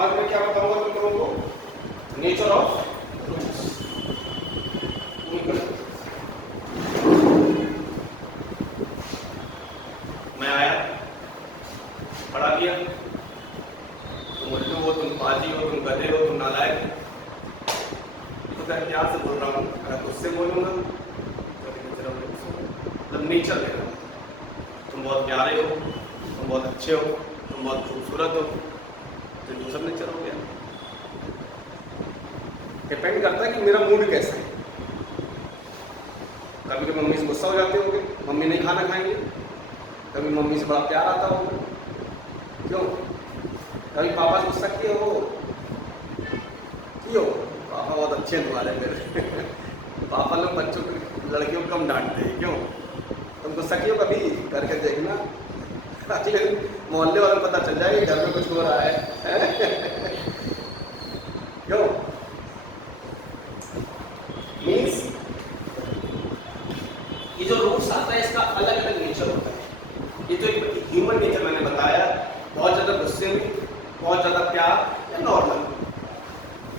आज मैं क्या बताऊंगा तुम लोगों को, नेचर ऑफ रूट्स। मैं आया, पढ़ा दिया, तुम उल्लू हो, तुम पाजी हो, तुम गधे हो, तुम नालायक हो, तो मैं प्यार से बोल रहा हूँ। अगर उससे बोलूंगा मतलब नेचर लेना, तुम बहुत प्यारे हो, तुम बहुत अच्छे हो, तुम बहुत खूबसूरत हो, तो ये सब नेचर हो गया। डिपेंड करता है कि मेरा मूड कैसा है। कभी कभी मम्मी से गुस्सा हो जाते होंगे, मम्मी नहीं खाना खाएंगे, कभी मम्मी से बड़ा प्यार आता होगा, क्यों? कभी पापा से गुस्सा किए हो, क्यों? पापा बहुत अच्छे हैं तुम्हारे मेरे पापा लोग बच्चों को, लड़कियों को कम डांटते हैं, क्यों? तुम गुस्सा किए हो कभी? करके देखना, अगले मोहल्ले वालों को पता चल जाएगा घर में कुछ हो रहा है क्यों? मीन्स ये जो रूट्स आता है इसका अलग अलग नेचर होता है। ये जो एक ह्यूमन नेचर मैंने बताया, बहुत ज़्यादा गुस्से में, बहुत ज़्यादा प्यार, या नॉर्मल,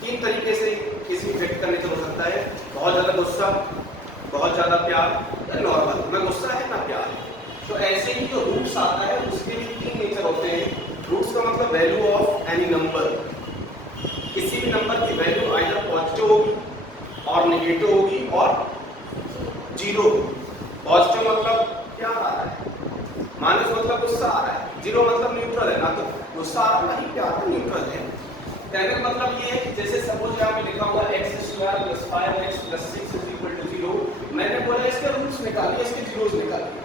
तीन तरीके से किसी व्यक्ति का नेचर हो सकता है। बहुत ज़्यादा गुस्सा, बहुत ज़्यादा प्यार, या नॉर्मल, ना गुस्सा है ना प्यार है। तो ऐसे ही जो रूट्स आता है उसके भी तीन नेचर होते हैं। रूट्स का मतलब वैल्यू ऑफ एनी नंबर, किसी भी नंबर की वैल्यू आइदर पॉजिटिव होगी और नेगेटिव होगी और जीरो। पॉजिटिव मतलब क्या आ रहा है, माइनस मतलब गुस्सा आ रहा है, जीरो मतलब न्यूट्रल है, ना तो गुस्सा आ रहा है ना ही प्यार, न्यूट्रल है। कहने का मतलब ये है कि जैसे सपोज यहाँ पे लिखा हुआ x² + 5x + 6 = 0, मैंने बोला इसके रूट्स निकालिए, इसके जीरोस निकालिए,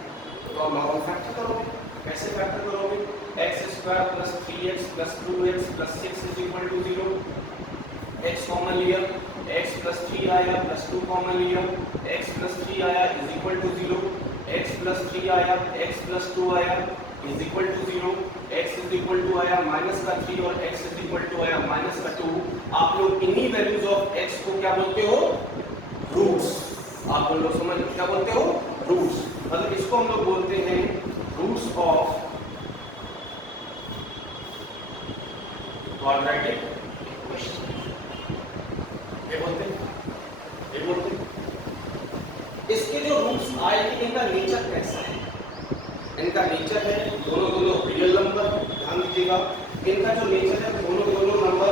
तो आप नॉर्मल फैक्टर करोगे। कैसे फैक्टर करोगे? x² + 3x + 2x + 6 = 0, x common लिया, x + 3 आया + 2 कॉमन लिया, x + 3 आया = 0, x + 3 आया, x + 2 आया = 0, x = आया -3 और x = आया -2। आप लोग इन्हीं वैल्यूज ऑफ x को क्या बोलते हो? रूट्स। आप लोग समझ क्या बोलते हो? रूट्स। मतलब इसको हम लोग बोलते हैं रूट्स ऑफ क्वाड्रेटिक इक्वेशन। ये बोलते हैं। इसके जो रूट्स आए इनका नेचर कैसा है? इनका नेचर है दोनों रियल नंबर, ध्यान दीजिएगा। इनका जो नेचर है दोनों नंबर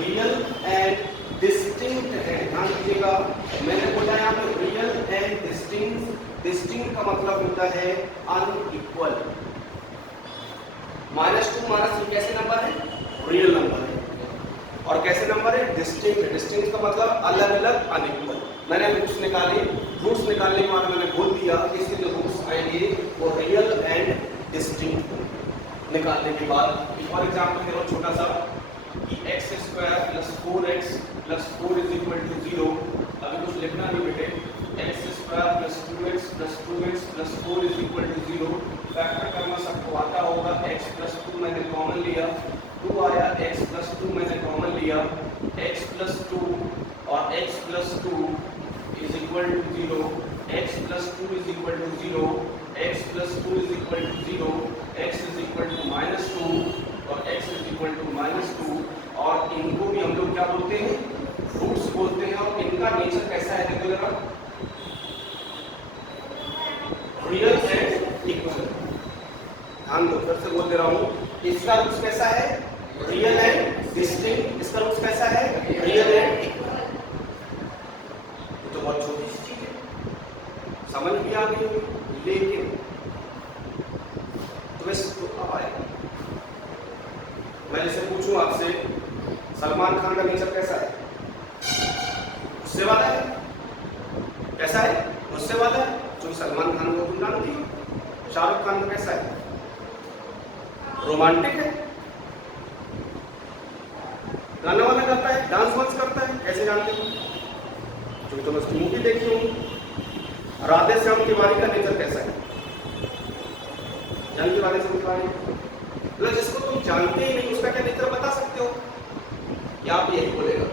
रियल एंड डिस्टिंक्ट है, ध्यान दीजिएगा। मैंने बोला यहाँ पे रियल एंड डिस्टिंक्ट। डिस्टिंक्ट का मतलब होता है अनइक्वल। -2 कैसे नंबर है? रियल नंबर है। और कैसे नंबर है? डिस्टिंक्ट। डिस्टिंक्ट का मतलब अलग अलग, अनइक्वल। मैंने रूट्स निकाले, रूट्स निकालने के बाद मैंने बोल दिया कि इसके जो रूट्स आएंगे वो रियल एंड डिस्टिंक्ट। निकालने के बाद फॉर एग्जाम्पल करो छोटा सा कि x² + 4x + 4 = 0। अभी कुछ लिखना नहीं बेटे, x² + 2x + 2x + 4 = 0। फैक्टर करना सबको आता होगा। x + 2 मैंने कॉमन लिया, 2 आया, x + 2 मैंने कॉमन लिया, x + 2 और x + 2 = 0, x + 2 = 0, x + 2 = 0, x = -2 और x = -2। और इनको भी हम लोग क्या बोलते हैं? रूट्स बोलते हैं। और इनका नेचर कैसा है देखो जरा, रियल एंड इक्वल। ध्यान दो, फिर से बोल दे रहा हूँ, इसका रूट्स कैसा है? Real and distinct. इसका रूट्स कैसा है? Real and equal. तो बहुत छोटी सी चीज है, समझ भी आ गई होगी, लेकिन ट्विस्ट तो अब आएगा। मैं जैसे पूछूं आपसे, सलमान खान का नेचर कैसा है? गुस्से वाला है। कैसा है? गुस्से वाला है। जो सलमान खान को तुम जानती हो। शाहरुख खान का कैसा है? रोमांटिक है, गाना वाना करता है, डांस वांस करता है। कैसे जानते हो? क्योंकि तुम उसकी मूवी देखी होंगी। राधे श्याम तिवारी का नेचर कैसा है? जानती राधे श्याम तिवारी? मतलब जिसको तुम जानते ही नहीं उसका क्या नेचर बता सकते हो? या आप यही बोलेगा?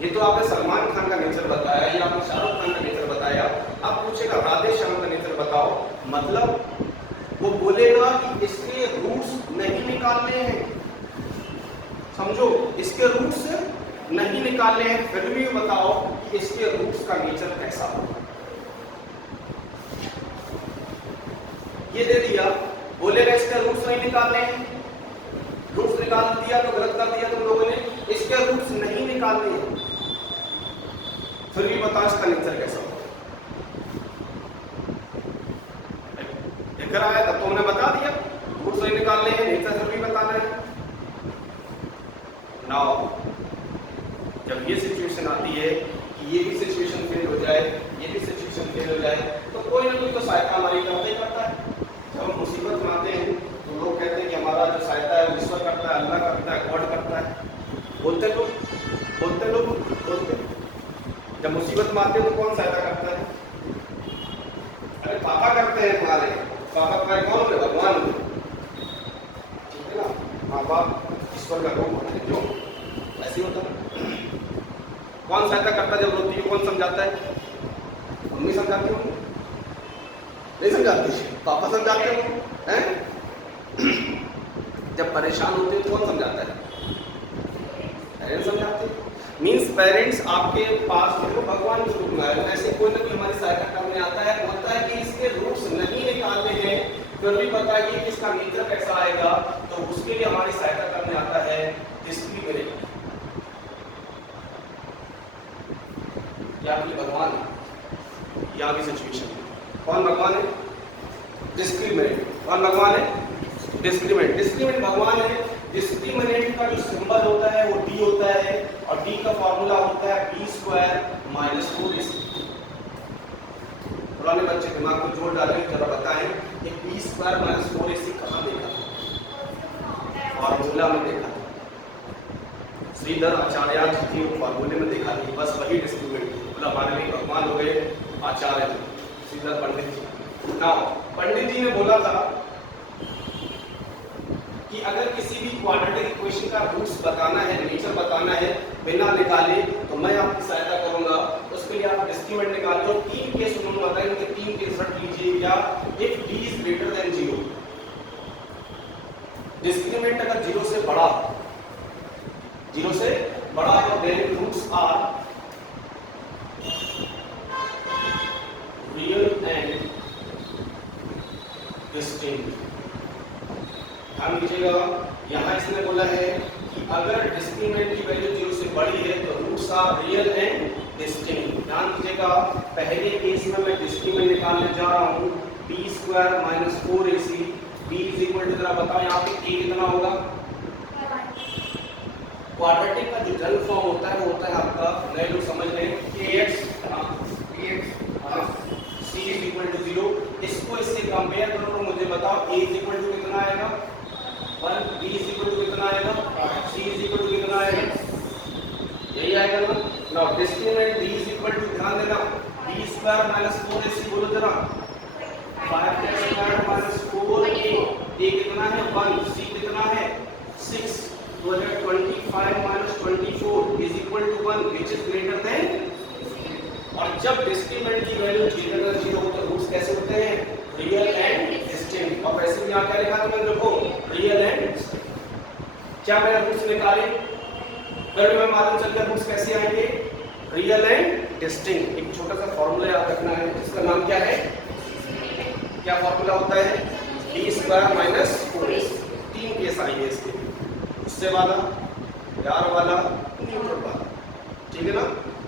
ये तो आपने सलमान खान का नेचर बताया या आपने शाहरुख खान का नेचर बताया, अब पूछेगा राधे श्याम का नेचर बताओ, मतलब वो बोलेगा कि इसके रूट्स नहीं निकालने हैं। समझो, इसके रूट्स नहीं निकालने हैं, फिर भी बताओ कि इसके रूट्स का नेचर कैसा होगा। ये दे दिया, बोलेगा इसके रूट्स नहीं निकालने हैं, रूट्स निकाल दिया तो गलत कर दिया तुम लोगों ने, इसके रूट्स नहीं निकालने हैं, फिर भी बताओ इसका नेचर कैसा होगा। दिख रहा है, तब तो हमने बता दिया, रूट्स नहीं निकालने हैं, नेचर फिर भी बताना है। नाउ जब ये सिचुएशन आती है कि ये भी सिचुएशन फेल हो जाए, ये भी सिचुएशन फेल हो जाए, तो कोई ना कोई तो सहायता हमारी करता ही करता है। जब हम मुसीबत में आते हैं तो लोग कहते हैं कि हमारा जो सहायता है ईश्वर करता है, अल्लाह करता है, गॉड करता है। बोलते लोग बोलते जब मुसीबत में आते हैं तो कौन सहायता करता है? अरे पापा करते हैं तुम्हारे, पापा तुम्हारे कौन है? भगवान। ठीक है ना, माँ बाप ईश्वर का रूप होते हैं, जो ऐसे ही होता है। कौन सहायता करता है जब रोती है? कौन समझाता है? मम्मी समझाती होंगी, नहीं समझाती, पापा समझाते हो हैं? जब परेशान होते हैं तो कौन समझाता है? पेरेंट्स समझाते हैं। मीन्स पेरेंट्स आपके पास जो भगवान के रूप में आए, ऐसे कोई ना कोई हमारी सहायता करने आता है, बोलता है कि इसके रूट्स नहीं निकालने हैं, फिर भी पता है कि इसका नेचर कैसा आएगा, तो उसके लिए हमारी सहायता करने आता है डिस्क्रिमिनेट। या आपके भगवान है, या भी सिचुएशन कौन भगवान है? डिस्क्रिमिनेट। कौन भगवान है? डिस्क्रिमिनेट। डिस्क्रिमिनेट भगवान है। डिस्क्रिमिनेट का जो सिंबल होता है वो डी होता है, और डी का फॉर्मूला होता है बी स्क्वायर माइनस 4ac। पुराने बच्चे दिमाग को जोड़ डालें, जरा बताएं कि बी स्क्वायर माइनस 4ac कहाँ देखा था? फॉर्मूला में देखा था, श्रीधर आचार्य जी के फॉर्मूले में देखा था, बस वही डिस्क्रिमिनेट। बोला हमारे लिए भगवान हो गए आचार्य श्रीधर पंडित जी। ना पंडित जी ने बोला था कि अगर किसी भी क्वाड्रेटिक इक्वेशन का रूट्स बताना है, नेचर बताना है बिना निकाले, तो मैं आपकी सहायता करूंगा। उसके लिए आप डिस्क्रिमिनेंट निकाल दो। 3 केस उन्होंने बताया कि 3 केस रख लीजिए। क्या? If d is greater than 0, discriminant अगर 0 से बड़ा हो, then roots are real and distinct. ध्यान दीजिएगा, यहाँ इसने बोला है कि अगर डिस्क्रिमिनेंट की वैल्यू 0 से बड़ी है तो roots are real and distinct. ध्यान दीजिएगा, पहले केस में मैं डिस्क्रिमिनेंट निकालने जा रहा हूँ B square minus 4ac। B is equal to, जरा बताओ यहाँ पे a कितना होगा? क्वाड्रेटिक का जो जनरल फॉर्म होता है वो होता है आपका, नए लोग समझ लें, ax c is equal to 0। इसको इससे कंपेयर करो तो मुझे बताओ a इज इक्वल टू कितना आएगा? 1। b इज इक्वल टू कितना आएगा? c इज इक्वल टू कितना आएगा? यही आएगा ना। Now discriminant b is equal to, ध्यान देना, b स्क्वायर माइनस 4ac बोलो जरा, 5 स्क्वायर माइनस 4a। a कितना है? 1। c कितना है? 6। तो 25 माइनस 24 is equal to 1, which is greater than. और जब डिस्क्रिमिनेंट की वैल्यू ग्रेटर देन 0 हो तो रूट्स कैसे होते हैं? Real and distinct. और वैसे भी यहाँ क्या लिखा था मैंने? देखो, रियल एंड। क्या मैंने रूट्स निकाले, फिर भी मैं मालूम चल गया रूट्स कैसे आएंगे? Real and distinct. एक छोटा सा फॉर्मूला याद रखना है, जिसका नाम क्या है? क्या फॉर्मूला होता है? B square minus 4ac। 3 case आएंगे इसके, उससे वाला, यार वाला, न्यूट्रल वाला। ठीक है ना?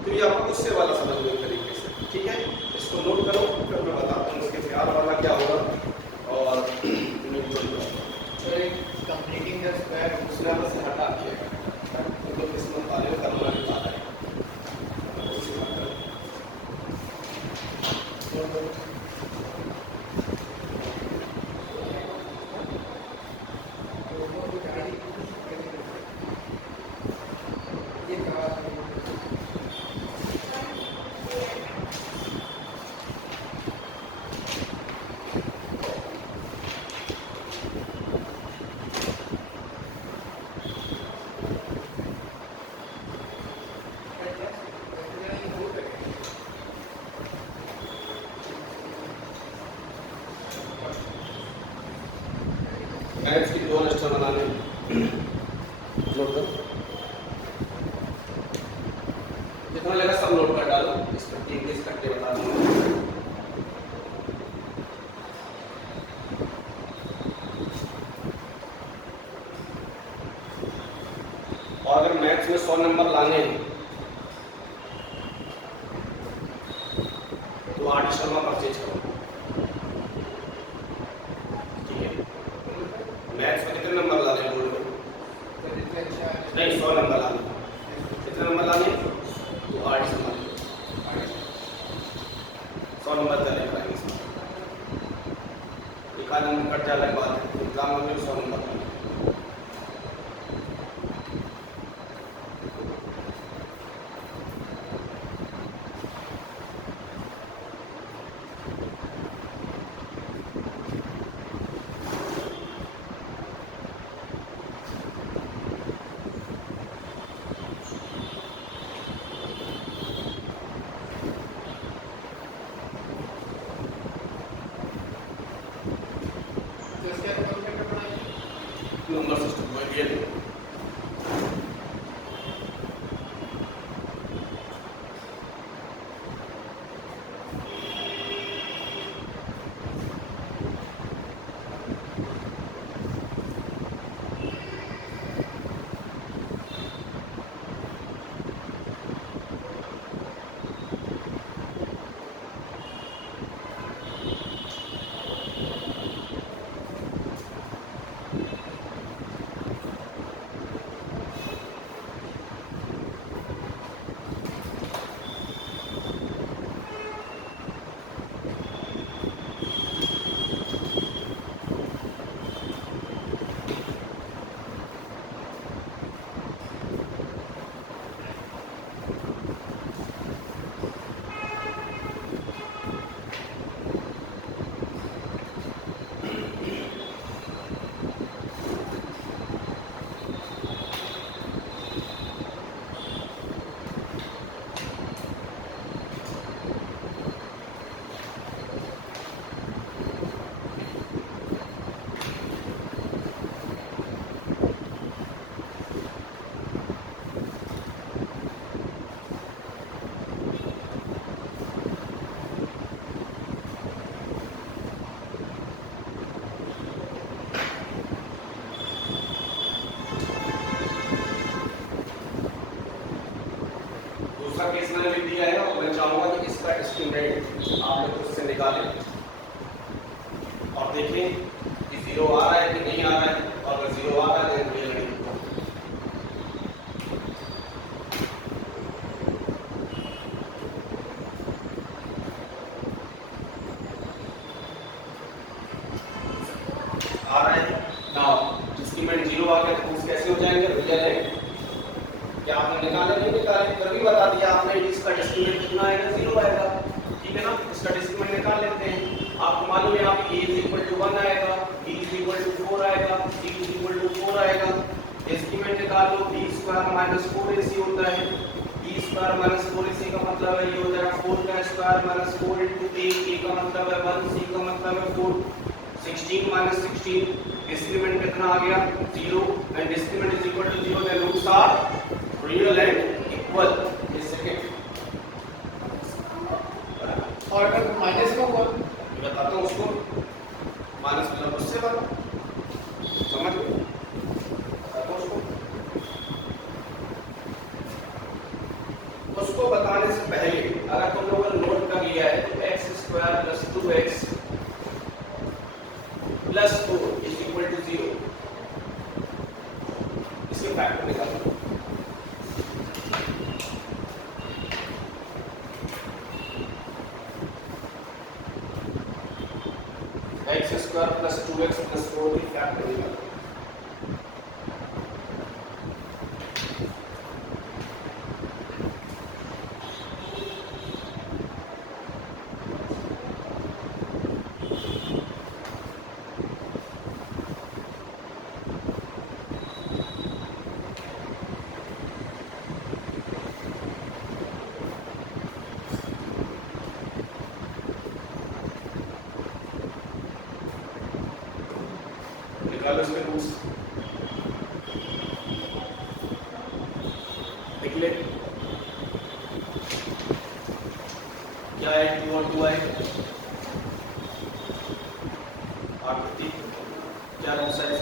तो ये आपको उससे वाला समझ लो तरीके से। ठीक है, इसको नोट करो, फिर मैं बताता हूँ उसके प्यार वाला क्या होगा और न्यूट्रल वाला। कंप्लीटिंग द स्क्वायर दूसरे वाला से हटा दिया, तो किस्मत वाले का हमारे पास है। नोट करो, जितना लगा सब नोट कर डालो, इस पर टीम के इस कट्टे बता दूंगा। और अगर मैथ्स में 100 नंबर लाने हैं तो आर डी शर्मा परचेज करो, ठीक है। मैथ्स में कितने नंबर लाने हैं बोर्ड में? नहीं, 100 नंबर लाने, कितने नंबर लाने हैं? तो आर डी शर्मा 100 नंबर तय कराएंगे, एक आध नंबर कट जाने के बाद एग्जाम में 100 नंबर लाने। नंबर सिस्टम में ये दूसरा केस मैंने लिख दिया है और मैं चाहूंगा कि इसका एस्टिमेट आप लोग खुद से निकालें और देखें कि 0 आ रहा है कि नहीं आ रहा है, और अगर 0 आ रहा है तो रियल नहीं। आ रहा है ना, एस्टिमेट 0 आ गया तो कैसे हो जाएंगे? रियल है। क्या आपने निकाले? नहीं निकाले, फिर भी बता दिया आपने इसका एस्टिमेट कितना आएगा? 0 आएगा, ठीक है ना। इसका एस्टिमेट निकाल लेते हैं। आपको मालूम है यहाँ पे a 1 आएगा, b 4 आएगा, c 4 आएगा। एस्टिमेट निकाल लो, b² - 4ac होता है। b² - 4ac का मतलब है ये हो जाएगा 4 का स्क्वायर - 4 * a का मतलब है 1, c का मतलब है 4। 16 - 16 डिस्क्रिमिनेंट कितना आ गया? 0 and discriminant is equal to 0 the roots are real and equal. इस सेकंड और अगर माइनस का हुआ बताता हूँ उसको, माइनस मतलब उससे बड़ा, समझ गए? बताता हूँ उसको बताने से पहले अगर तुम लोगों ने नोट कर लिया है तो x² + 2x + 4 = 0, इसके फैक्टर निकालो। x² + 2x + 4 की फैक्टर निकालो। निकालो इसके रूट्स। क्या है 2 और 2 आएगा 8 क्या रूट्स है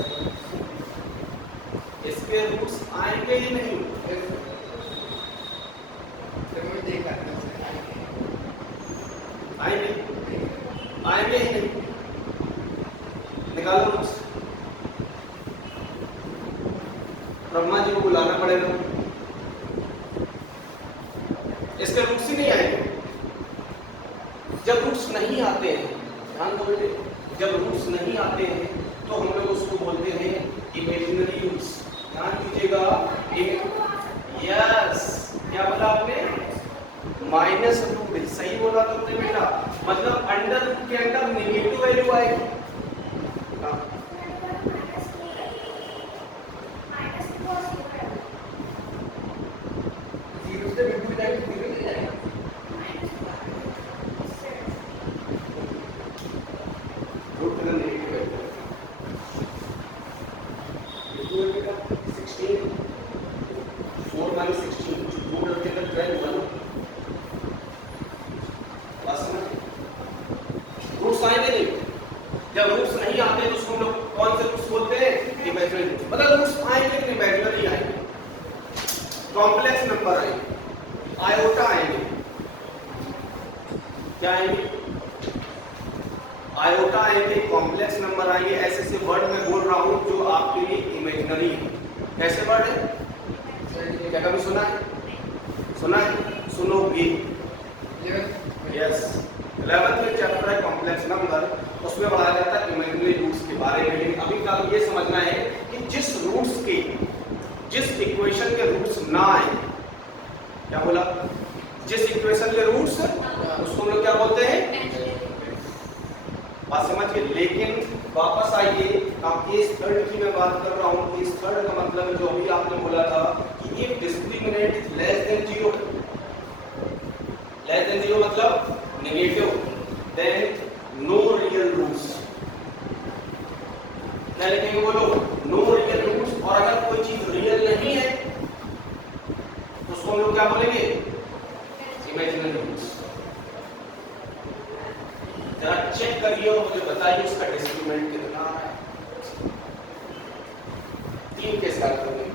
इसके रूट्स आएंगे ही नहीं आएंगे आएंगे ही नहीं निकालो रूट्स ब्रह्मा जी को बुलाना पड़ेगा इसके रूट्स ही नहीं आएंगे जब रूट्स नहीं आते हैं ध्यान दो बेटे जब रूट्स नहीं आते हैं तो हम लोग उसको बोलते हैं इमेजिनरी रूट्स ध्यान दीजिएगा यस क्या बोला आपने माइनस रूट सही बोला तुमने बेटा मतलब अंडर रूट के अंदर नेगेटिव वैल्यू आएगी हाँ रूट का नेगेटिव वैल्यू 16 4 minus 16 रूट के अंदर 12 1 रूट्स आएंगे नहीं जब रूट्स नहीं आते तो उसको हम लोग कौन से रूट्स बोलते हैं इमेजिनरी रूट्स मतलब रूट्स आएंगे लेकिन इमेजिनरी आएंगे कॉम्प्लेक्स नंबर आएंगे आयोटा आएंगे क्या आएंगे आयोटा आएंगे कॉम्प्लेक्स नंबर आएंगे ऐसे ऐसे वर्ड मैं बोल रहा हूं जो आपके लिए इमेजिनरी है कैसे वर्ड है क्या कभी सुना है सुनोगे यस 11th में चैप्टर है कॉम्प्लेक्स नंबर उसमें पढ़ाया जाता है इमेजिनरी रूट्स के बारे में लेकिन अभी तक ये समझना है कि जिस इक्वेशन के रूट्स ना आए क्या बोला जिस इक्वेशन के रूट्स उसको हम लोग क्या बोलते हैं बात समझिए लेकिन वापस आइए आप केस थर्ड की मैं बात कर रहा हूं केस थर्ड का मतलब जो अभी आपने बोला था कि एक डिस्क्रिमिनेंट लेस देन 0 मतलब negative then no real roots क्या लिखेंगे बोलो नो रियल रूट्स और अगर कोई चीज रियल नहीं है तो उसको हम लोग क्या बोलेंगे इमेजिनरी रूट्स जरा चेक करिए और मुझे बताइए उसका डिस्क्रिमिनेंट कितना आ रहा है 3 के साथ करेंगे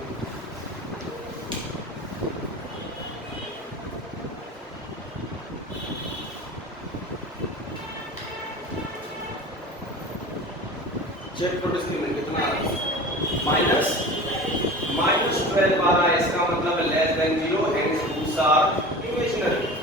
चेक करो डिस्क्रिमिनेंट कितना आ रहा है माइनस 12 आ रहा है इसका मतलब less than 0 and roots are imaginary